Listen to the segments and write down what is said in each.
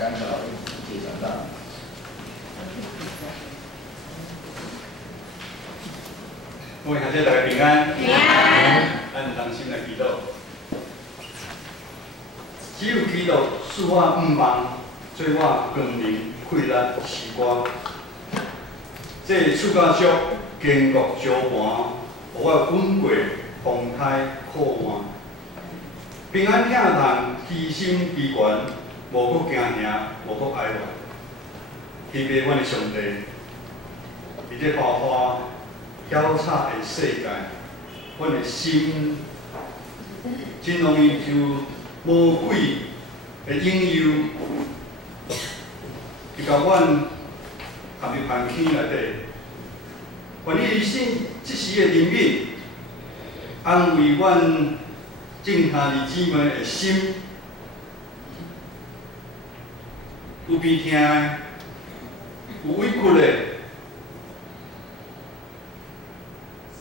干到一起长大。各位兄弟大家平安。平安。咱同心来祈祷。只有祈祷，使我毋忘，做我光明快乐时光。这厝甲足，坚固招盘，互我稳过风台苦寒。平安疼痛，其心其源，无搁惊吓，无搁哀怨。希望阮的上帝，伫这花花晓吵的世界，阮的心真容易就魔鬼的引诱，就甲阮陷入陷阱内底。愿你即时的怜悯，安慰阮正下弟姊妹的心，有边听的，有委屈的，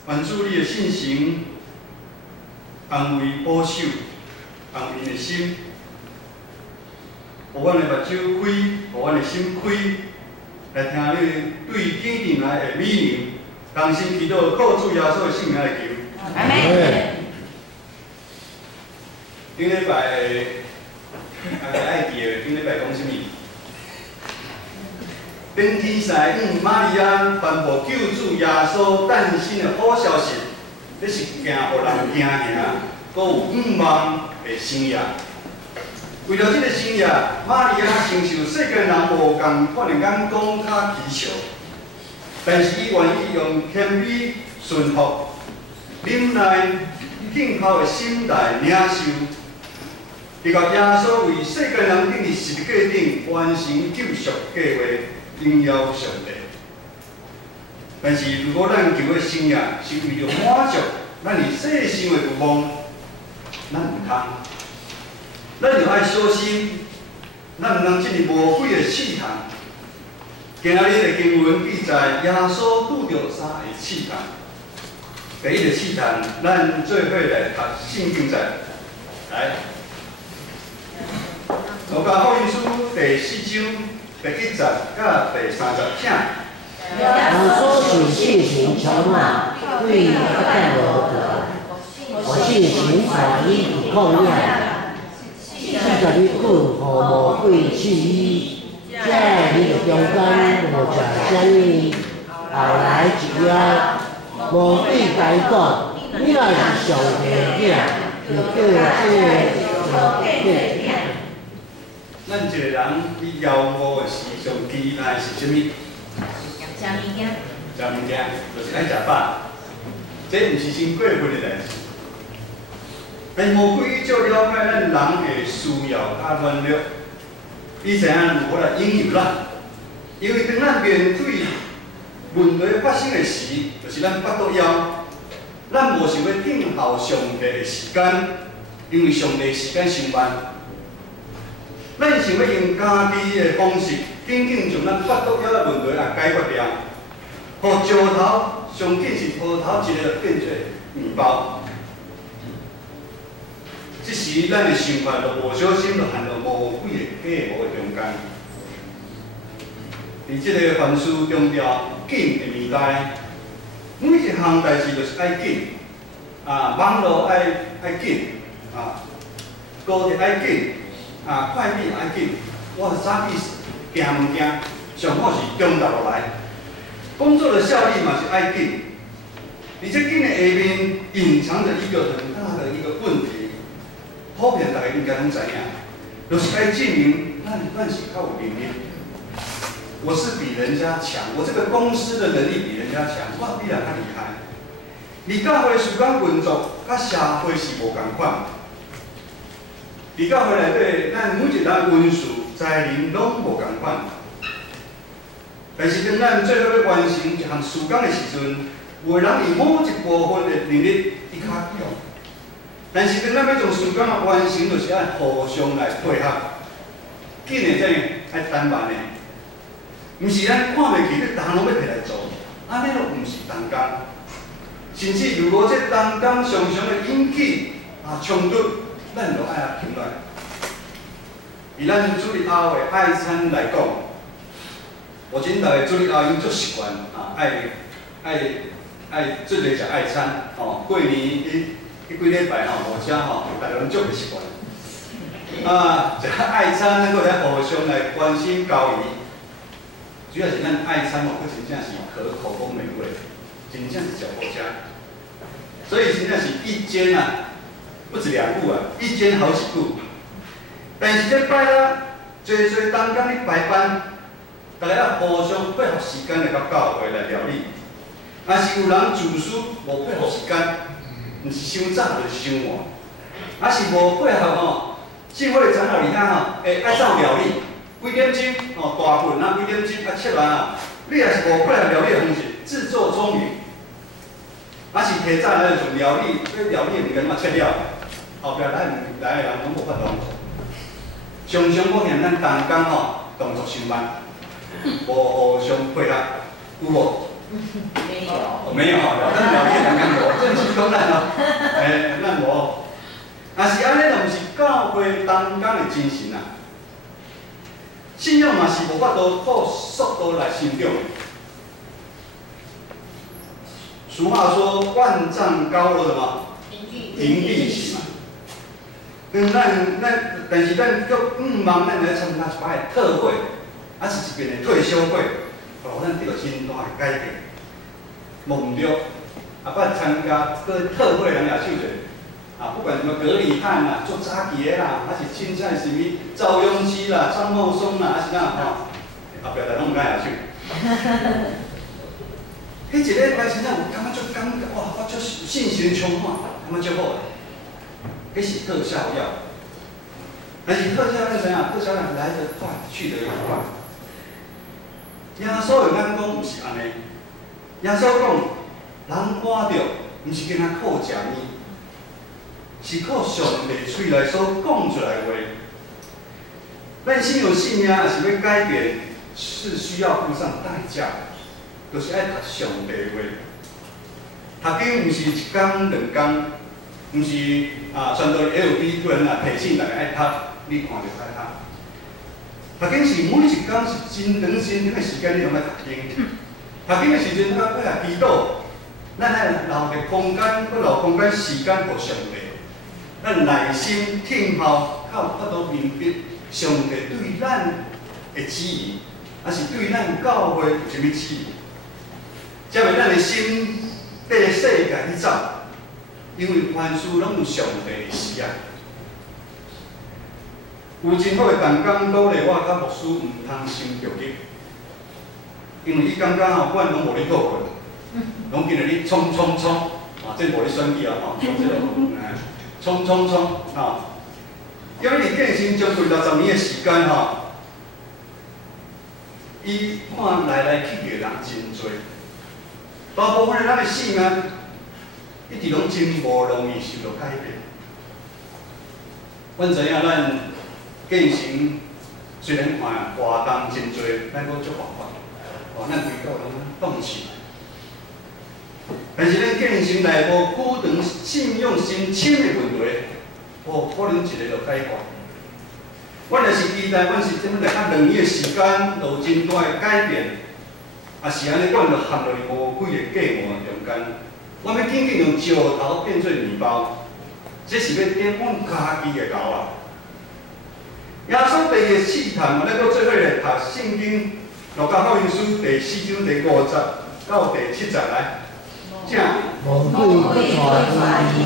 愿主你的信心安慰保守，安慰因的心，互阮的目睭开，互阮的心开，来听你对天定来的美名。同心祈祷，靠主耶稣的圣名来求。阿门。顶礼拜大家爱记的，顶礼拜讲什么？顶天使玛利亚颁布救主耶稣诞生的好消息，这是惊互人惊吓，搁有毋忘的生夜。为了这个生夜，玛利亚承受世间人无共款的眼光甲讥笑。但是，伊愿意用谦卑、顺服、忍耐、敬靠的心来领受，直到耶稣为世间人顶伫十字架顶完成救赎计划，荣耀上帝。但是，如果咱求的生命是为了满足咱伫世上的欲望，咱毋通，咱就爱小心，咱毋通进入魔鬼的试探。今仔日的经文记载，耶稣拄着三个试探。第一个试探，咱做伙来读圣经者。来，路加福音书第4章第1节到第30节。耶稣使性情巧妙，对不但我得，我性情法医不控量，记着你困和魔鬼去医。在你的中间无食啥物，后来一夜，魔鬼解讲，你若是上帝的囝，就叫这咱一个人伫枵餓的时，上期待是啥物？食物件。食物件，就是爱食饱。这毋是真过分的代志。但魔鬼照了解咱人的需要甲软弱。伊知影如何来引诱咱，因为当咱面对问题发生的时，就是咱腹肚枵，咱无想要等候上帝的时间，因为上帝的时间上慢，咱想要用家己的方式，紧紧将咱腹肚枵的问题来解决掉，互石头上紧是葡萄一个变做面包。这时，咱的想法就无小心就陷入魔鬼的计谋中间。伫这个凡事中调紧的年代，每一项代志就是爱紧，网络爱紧，高铁爱紧，快递爱紧。我早起行物件，上好是中昼落来。工作的效率嘛是爱紧，而这紧的下面隐藏着一个很大的一个问题。普遍大家应该拢知影，就是爱证明咱是较有能力。我是比人家强，我这个公司的能力比人家强，我必然较厉害。而教会时间运作，甲社会是无共款。而教会内底，咱每一个运数、才能拢无共款。但是当咱最后要完成一项事工的时阵，有人以某一部分的能力伊较强。但是，当咱要将事工完成，就是爱互相来配合，紧的这爱等慢的，毋是咱看袂起，你当拢要摕来做，安尼都毋是同工。甚至如果这同工常常会引起冲突，咱就爱停落来。以咱主日后的爱餐来讲，目前大家主日后已经足习惯啊，爱做咧食爱餐哦。过年迄几礼拜吼，无啥吼，大家拢足袂习惯。食爱餐，咱搁来互相来关心交易，主要是咱爱餐哦，佫真正是口风美味，真正是食好食。所以真正是一间啊，不止2户啊，一间好几户。但是咧摆啊，做当工咧排班，大家要互相配合时间来到教会来料理。若是有人自私无配合时间，毋是伤早就是伤晚。若是无配合吼，圣火长老伫遐吼，会爱走料理，几点钟吼大份啊，几点钟啊切完啊，你若是无配合料理的方式，自作聪明。若是提早来就料理，料理物件嘛切了，后壁来的人拢无法度。常常我嫌咱同工吼动作伤慢，无互相配合，有无？没有吼，咱料理同工无，正是讲咱吼，咱无。若是安尼，就毋是教会同工的精神啊。信仰嘛是无法度靠速度来成长。俗话说“万丈高楼”什么？平地起嘛。但是咱阁毋忙，咱来参加一摆特会，还是一边的退休会，互咱得到真大的改变。无毋对，捌参加个特会人也手者，不管什么格里汉啦、做早期的啦，还是凊彩是物赵雍基啦、张茂松啦，还是哪吼，后壁来拢毋敢举手。迄一礼拜真正有感觉足感觉，哇！我足信心充满，感觉足好。迄是特效药，但是特效药怎样？特效药来得快，去得又快。耶稣的眼光毋是安尼，耶稣讲，人活着毋是惊他靠食物，是靠上帝嘴内所讲出来的话。咱信仰信仰，也是要改变，是需要付上代价。就是爱读上帝的话，读经毋是一工两工，毋是传到 LB 突然提醒大家爱读，你看就爱读。读经是每一工是真长的时间，你拢爱读经。读经的时阵，咱要来祈祷，咱爱留个空间，要留空间时间给上帝，咱耐心听候，较有法度明白上帝对咱的旨意，还是对咱教会有啥物旨意。才袂咱的心跟世界去走，因为凡事拢有上帝的时啊。有真好的同工鼓励我，甲牧师毋通心着急，因为伊感觉吼，阮拢无咧讨论，拢今日咧冲，这无咧选举啊吼，讲这个冲因为伊建成将近60年的时间吼，伊看来去的人真多。大部分的咱的性命，一直拢真无容易受到改变。阮知影咱建成虽然看活动真多，咱阁足活法，咱规个拢动起来。但是咱建成内无固长信用真深的问题，无可能一个就解决。阮也是期待，阮是这么来较2年的时间，有真大的改变。也是安尼，阮就含落去无几个芥末中间，我要紧紧用石头变做面包，这是要点阮家己的头啊！耶稣第二个试探，咱搁做伙来读圣经《路加福音书》第4章第50到第70来。正。魔鬼不传伊，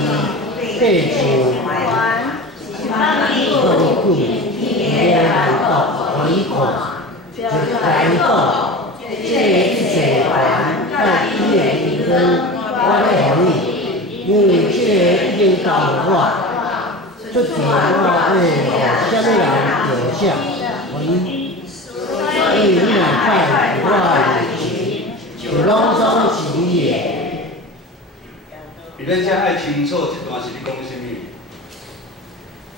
被主还，魔鬼也来到回看，就来到。这一切完，在医院里跟我咧互你，因为这已经到我，出钱我会互什么人着想，所以你若拜我以前，就拢总是也。伫咱遮爱清楚这段是咧讲啥物？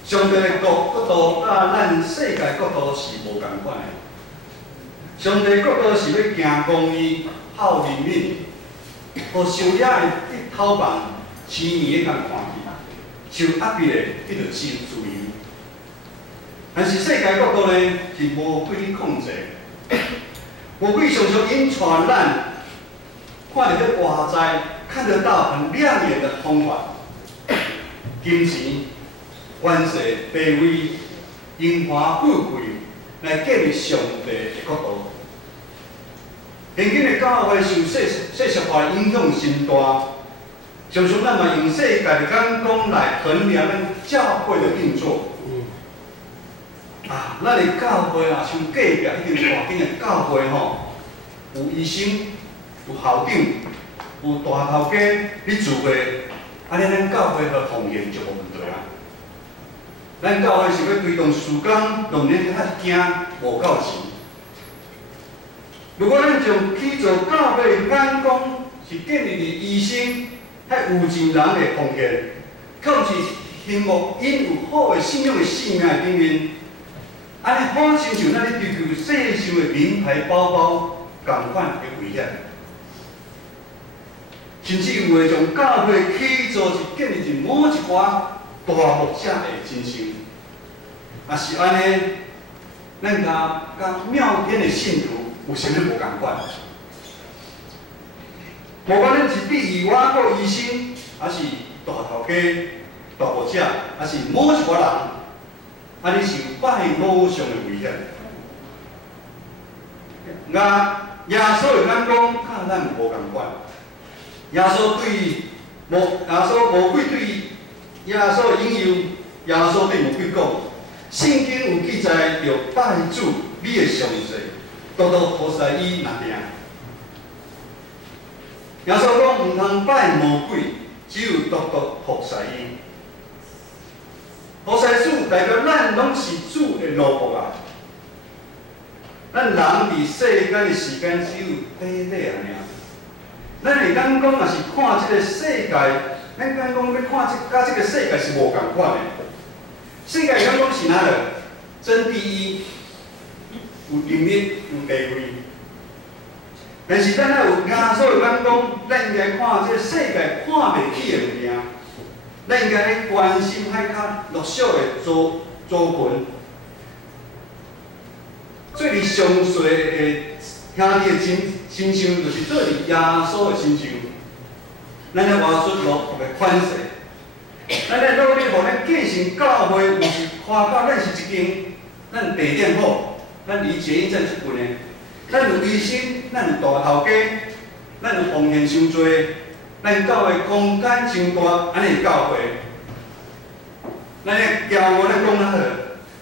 上帝的国度甲咱世界国度是无共款的。上帝国度是要行公义、好仁悯，互受野的得讨饭，痴迷的共看见，受压迫的得到自由。但是世界各国呢是魔鬼去控制，魔鬼常常引带咱看到这外在看得到很亮眼的方法，金钱、关系、地位、荣华富贵来建立上帝的国度。现今的教会受世俗化影响甚大，常常咱嘛用世界的眼光来衡量咱教会的运作。咱的教会啊，像隔壁迄间大间的教会吼，有医生，有校长，有大头家咧聚会，安尼咱教会的奉献就无问题啊。咱教会是要推动事工，弄咧较惊无够钱。如果咱从去做教会的眼光是建立伫医生、遐有钱人的奉献，靠是希望因有好的信仰的性命里面，安尼好亲像咱咧追求世上的名牌包包共款的危险。甚至有诶从教会起做是建立伫某一寡大牧者的真心，也是安尼，咱甲庙边的信徒。有啥物无共款？无管咱是第二外国医生，还是大头家、大牧者，还是某一个人，安尼是有拜偶像的危险。耶稣的眼光甲咱无共款。耶稣魔鬼对耶稣的引诱，耶稣对魔鬼讲：圣经有记载着拜主，你的上帝。独独何西伊那定。耶稣讲唔通拜魔鬼，只有独独何西伊。何西主代表咱拢是主的奴仆啊！咱人伫世间的时间只有短短啊尔。咱的眼光若是看这个世界，咱眼光要看甲这个世界是无共款的。世界眼光是哪个？争第一。有能力、有地位，但是咱要有耶稣的眼光，咱应该看这个世界看袂起的物件，咱应该去关心遐较弱小的族群。做你上细的兄弟的亲像，就是做你耶稣的亲像。咱要活出落的款式，咱要努力，互咱建成教会，毋是夸靠咱是一间咱地点好。咱离捷运站即近的，咱有医生，咱有大头家，咱有奉献伤多，咱教会空间伤大，安尼教会，咱咧骄傲咧讲哪好？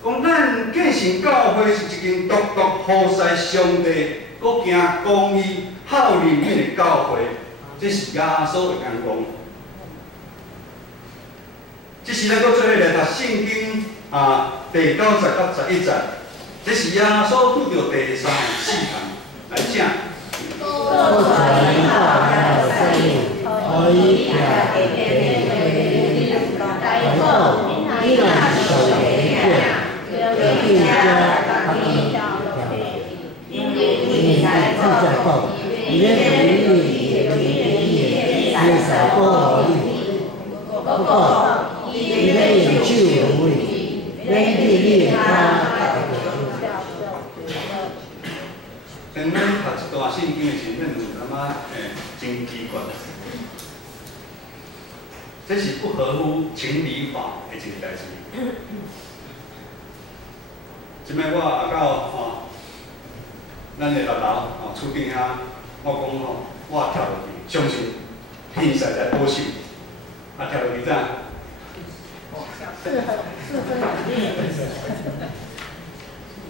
讲咱建成教会是一间独独服侍上帝，搁行公义、好人面的教会，这是耶稣的眼光。这是咱搁做伙来读圣经第90到11节。这是耶稣拄着第三个试探来讲。不可引导还有生命，可以抬头，依然手为过，并加他们你在后，约不义，也少过不过，你的研究无理，人地他。像咱读一段圣经的时阵，有感觉真奇怪。这是不合乎情理法的一件代志。即摆我也到咱的六楼厝顶遐，我讲我跳落去，相信天使来保守。跳落去怎？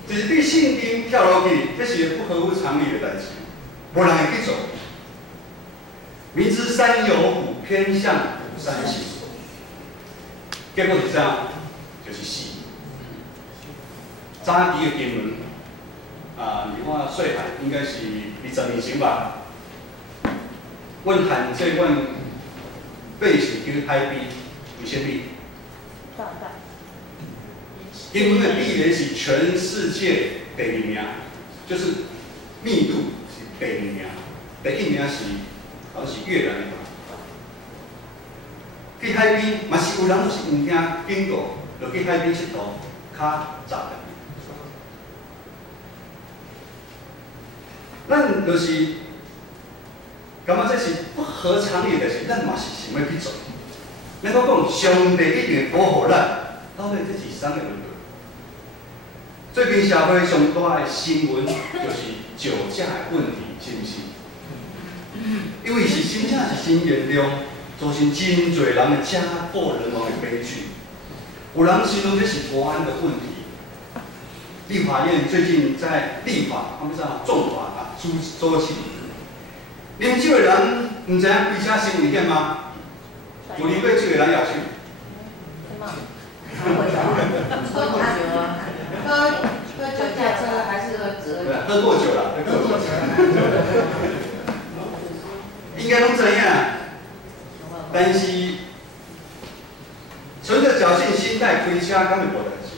就是对圣经跳落去，这是不合乎常理的代志，无人会去做。明知山有虎，偏向虎山行。结果是啥？就是死。早期的经文离我细汉应该是20年前吧。阮限制阮爬是去海边，为什么？英文的地雷是全世界第二名，就是密度是第二名，第一名好像是越南的吧。去海边嘛是有人就是唔惊经过，就去海边佚佗，较杂的。咱就是感觉这是不合常理的事，咱嘛是想要去做。咱讲上帝一定会保护咱，到底这是啥个问题？最近社会上大的新闻就是酒驾的问题，是不是？因为是真正是真严重，造成真侪人的家破人亡的悲剧。有人形容这是国安的问题。立法院最近在立法，我们讲重罚啊，周期。啉酒的人，唔知影开车是危险吗？有啉过酒的人也是。喝酒驾车还是喝折？喝过酒了，喝过酒。应该拢这样，但是存着侥幸心态开车，敢会无代志。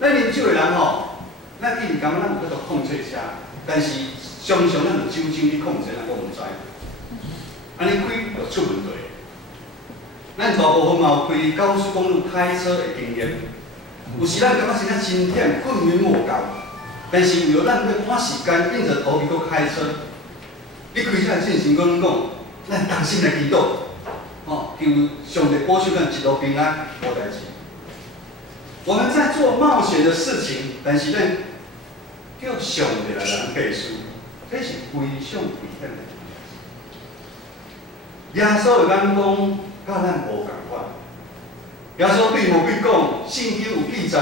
咱啉酒的人吼，咱既然感觉咱有法度控制车，但是常常咱有酒精去控制，咱我唔知。安尼开就出问题。咱大部分嘛有开高速公路开车的经验，有时咱感觉真正真忝，困眠无够，但是为了咱要赶时间，硬着头皮搁开车。你开车之前讲讲，咱当心来祈祷，哦，求上帝保守咱一路平安，无代志。我们在做冒险的事情，但是咱叫上帝来人背书，这是非常危险的。耶稣的眼光甲咱无共款。耶稣对魔鬼讲，圣经有记载，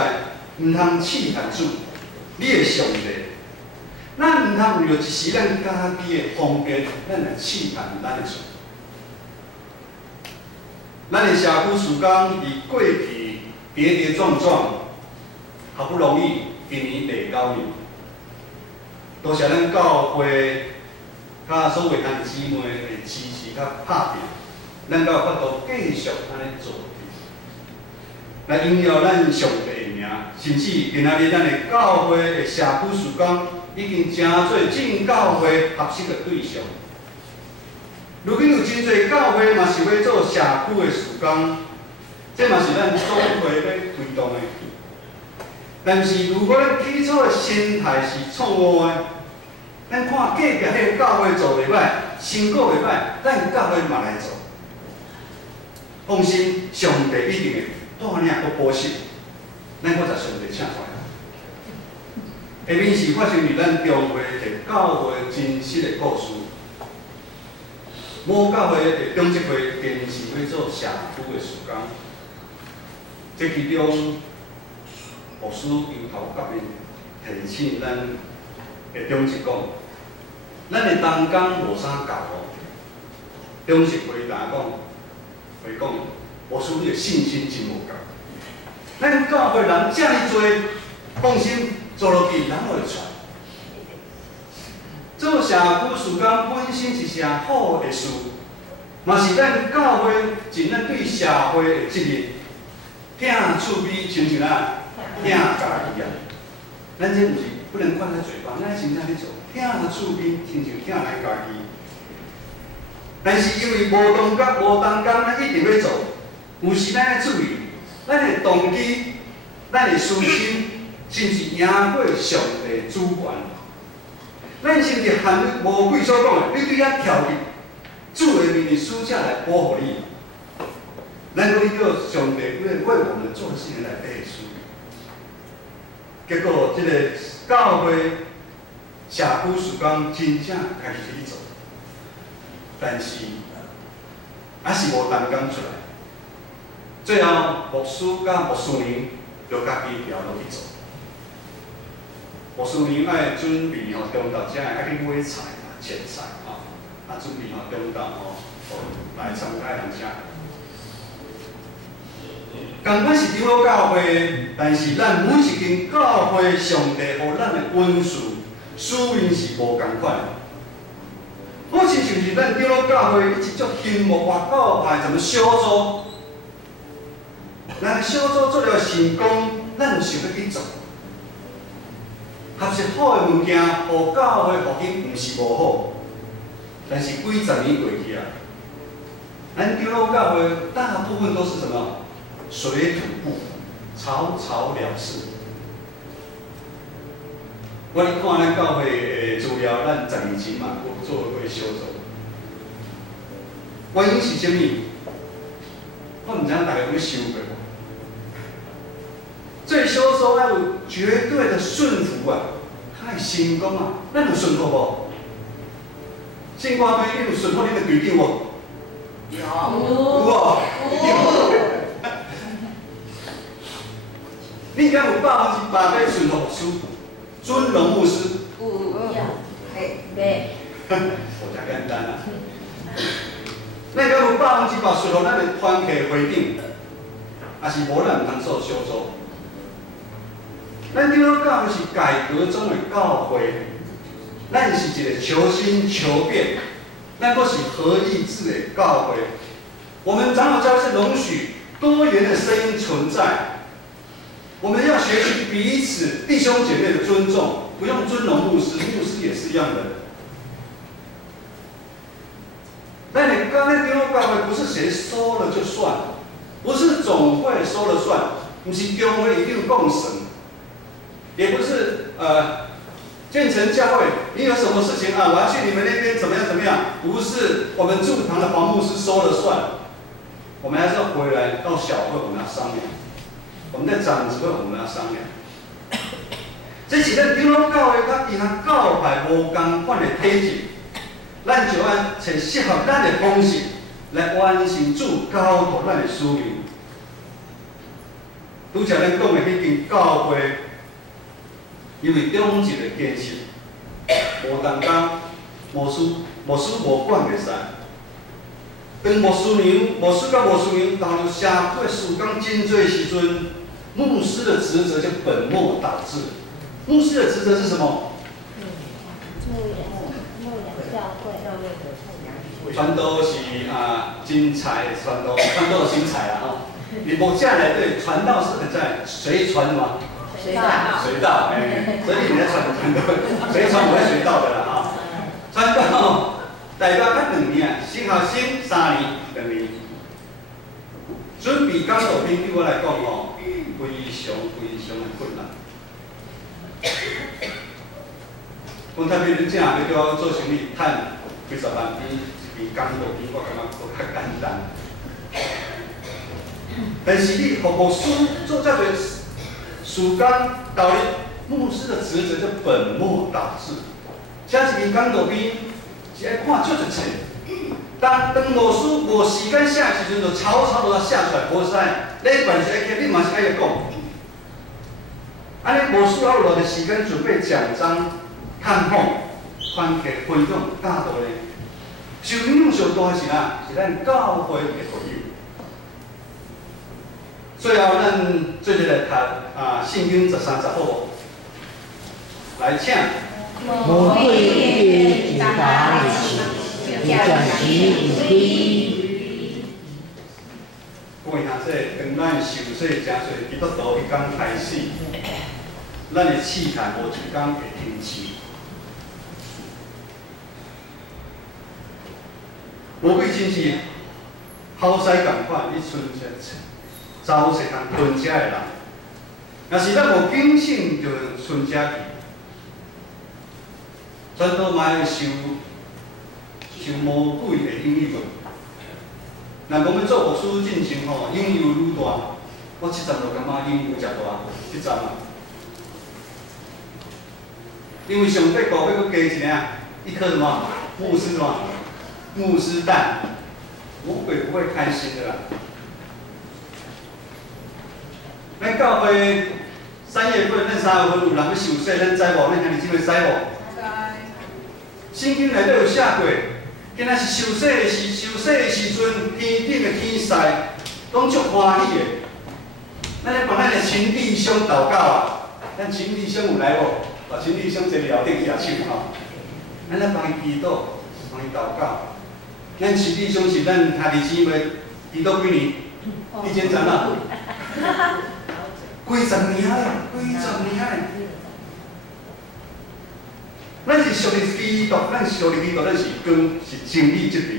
唔通试探主，你的上帝。咱唔通为了一时咱家己的方便，咱来试探咱的主。咱的社区事工伫过去跌跌撞撞，好不容易今年第9年，多谢咱教会甲所有咱姊妹的支持甲拍拼，咱才有法度继续安尼做。来荣耀咱上帝的名，甚至今仔日咱的教会的社区事工已经成做进教会合适的对象。如今有真侪教会嘛是要做社区的事工，这嘛是咱总会要推动的。但是如果咱起初的心态是错误的，咱看隔壁迄个教会做袂歹，成果袂歹，咱教会嘛来做。放心，上帝一定会带领和保守，咱搁在上帝请出来。下面是发生伫咱中会的教会真实的故事。某教会的中职会坚持要做社区的事工，这其中牧师由头到尾提醒咱的中职讲，咱的同工无啥够哦。中职会答讲，牧师你的信心真无够。咱教会人遮尔多，放心做落去，人会出。做社区事工本身是件好的事，嘛是咱教会尽咱对社会的责任。疼厝边亲像啊，疼家己啊。咱这毋是不能挂在嘴巴，咱真正去做。疼厝边亲像疼咱家己。但是因为无同工，咱一定要做。有时咱要注意，咱的动机、咱的私心，甚至赢过上帝的主权。咱甚至含魔鬼所讲的，你对遐跳去，主的名义使者来保护你。咱可以叫上帝为我们做的事情来背书。结果，这个教会社区事工真正开始去做，但是还是无成功出来。最后，牧师甲牧师娘就家己调落去做。牧师娘爱准备吼中昼才爱去买菜啊、切菜吼，准备吼中昼吼来参加人请。同款是长老教会，但是咱每一间教会，上帝予咱的恩赐、使命是无共款的。好像就是咱长老教会一种兴木外教派，怎么小组？咱小组做了成功，咱有想要去做。合适好的物件，互教会福音毋是无好，但是几十年过去啊，咱长老教会大部分都是什么？水土不服，草草了事。我咧看咱教会的资料，咱10年前嘛有做过小组。原因是啥物？我唔知影大家有咧想过无？做小组要有绝对的顺服啊，太成功啊！咱有顺服无？圣歌队你有顺服你的队长无？有无？你敢有100%在顺服牧师、尊荣牧师？对，我真简单啊！咱敢有100%顺服咱的团契会长，还是无咱唔通做小组？咱基督教是改革中的教会，咱是一个求新求变，咱都是合意志的教会。我们长老教会是容许多元的声音存在，我们要学习彼此弟兄姐妹的尊重，不用尊荣牧师，牧师也是一样的。但你刚才基督教会不是谁说了就算，不是总会说了算，不是教会一定共神。也不是建成教会，你有什么事情啊？我要去你们那边怎么样怎么样？不是我们驻堂的黄牧师说了算，我们还是要回来到小会，我们要商量。我们在长子会，我们要商量。这是咱基督教会甲其他教派无共款的体制，咱就按找适合咱的方式来完成主交托咱的使命。拄则咱讲的迄间教会。因为中一个建设，无同工，牧师无管袂使。当牧师甲牧师娘投入社会事工真多时阵，牧师的职责就本末倒置。牧师的职责是什么？牧养教会。传道是真才传道的新才啦吼。你无这样来对传道是很在谁传吗？随道，所以你在传道，谁传不会随道的啦哈。传道代表较2年，新学生3年2年。准备讲道篇对我来讲吼，非常的困难。讲特别你正要叫我做生意，赚几十万比一篇讲道篇，我感觉搁较简单。但是你服务师做这个事工道理，牧师的职责就本末倒置。写一篇讲道篇是爱看足侪册，当牧师无时间写的时阵，就草草就写出来，无使。礼拜是爱听，你嘛是爱讲。安尼牧师还有偌侪时间准备讲章、看访、团契分享教导咧。受影响上大是啥？是咱教会的福音。最后，咱做一个读圣经13节好无？来请。魔鬼一边打你起，你将其引开。各位兄弟，当咱受洗真侪基督徒迄天开始，咱的试探无一天会停止。魔鬼真是好使共款，你存一走势通吞食的人，若是咱无秉性，就吞食去。传道嘛要受魔鬼的引诱。若讲要做牧师进前吼，引诱愈大，我这站就感觉引诱真大，这站啊。因为上帝搞要搁加一领，一颗什么牧师什么牧师蛋，魔鬼不会开心的啦。咱教会3月份，咱3月份有人要受洗，咱知无？咱兄弟姊妹知无？圣经内底有写过，今仔是受洗的时阵，天顶的天使拢足欢喜的。咱咧帮咱的亲弟兄祷告啊，咱亲弟兄有来无？把亲弟兄坐聊顶举手吼，咱咧帮伊祈祷，帮伊祷告。咱亲弟兄是咱兄弟姊妹，祈祷几年？以前怎啊？几十年啊！咱是属于基督，咱是光是真理这边；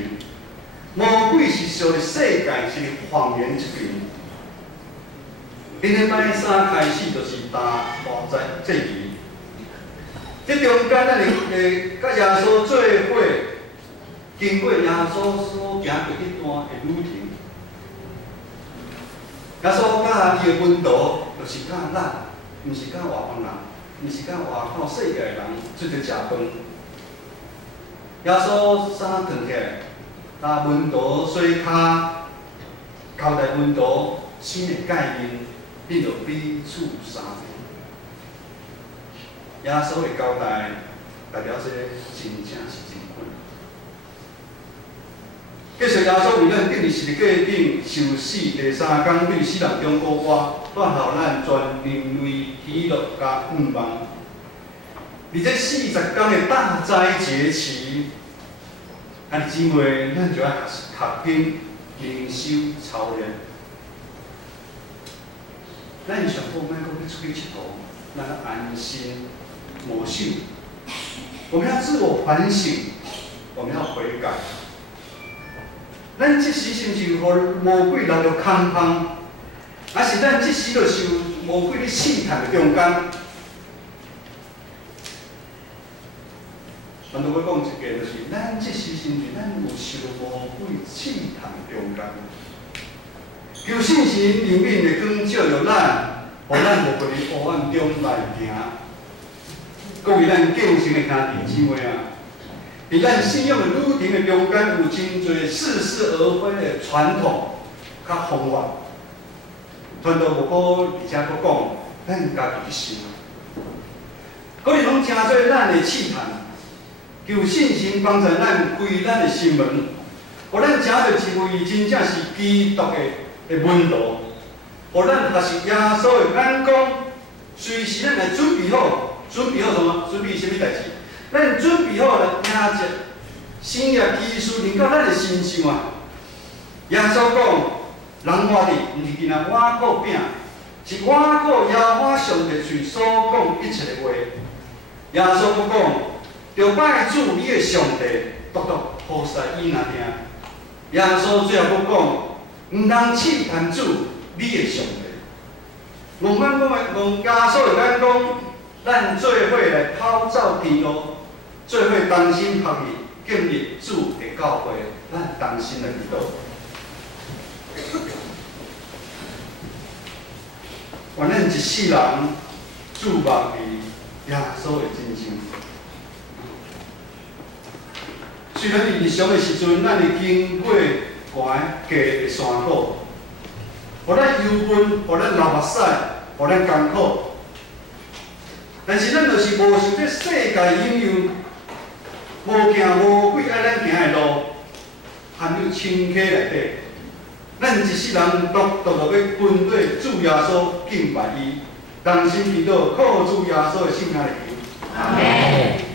魔鬼是属于世界，是谎言这边。今日摆三开始就是大无在这期，这中间咱会甲耶稣做伙，经过耶稣所行过一段的旅程。耶稣甲伊的门徒，就是甲咱，毋是甲外邦人，毋是甲外口世界的人出去食饭。耶稣衫脱起来，甲门徒洗骹，交代门徒新的概念，你着彼此相爱。耶稣的交代，代表说真正是真困难。继续，耶稣为咱定伫十字架顶受死，第三天对死人中复活，断后咱全人类喜乐甲盼望。伫这40天的大斋节期，兄弟姊妹，咱就要学紧灵修操练。咱上好莫搁去出去佚佗，咱安心默想。我们要自我反省，我们要悔改。咱即时是毋是互魔鬼留着空芳，还是咱即时就受魔鬼咧试探的中间？咱都要讲一个，就是咱即时是毋是咱有受魔鬼试探的中间？求圣神灵敏的光照着咱，互咱无伫黑暗中来行。各位咱敬虔的兄弟姊妹啊！伫咱信仰的旅程的中间，有真侪似是而非的传统甲方法，传道无过，而且佫讲咱家己去信，嗰啲拢真做咱的试探。求信心帮助咱开咱的心门，互咱食到一位真正是基督的门徒，互咱学习耶稣的眼光，随时咱来准备好什么？准备什么代志？咱准备好来迎接新约基督临到咱的身上啊！耶稣讲，人活着毋是仅我靠饼，是我靠耶和华上帝嘴所讲一切的话。耶稣佫讲，着拜主你的上帝，独独好使伊若听。耶稣最后佫讲，毋通试探主你的上帝。用咱讲的，用耶稣的眼光，咱做伙来跑走天路。做伙同心合意建立主的教会，咱同心来祈祷。愿咱一世人注目伫耶稣的真心。虽然日常的时阵，咱会经过悬低的山口，互咱忧闷，互咱流目屎，互咱艰苦，但是咱就是无受这世界引诱。无行魔鬼爱咱行的路，含有清溪内底，咱一世人独要跟对主耶稣敬拜伊，同心祈祷，靠主耶稣的圣名来求。阿门。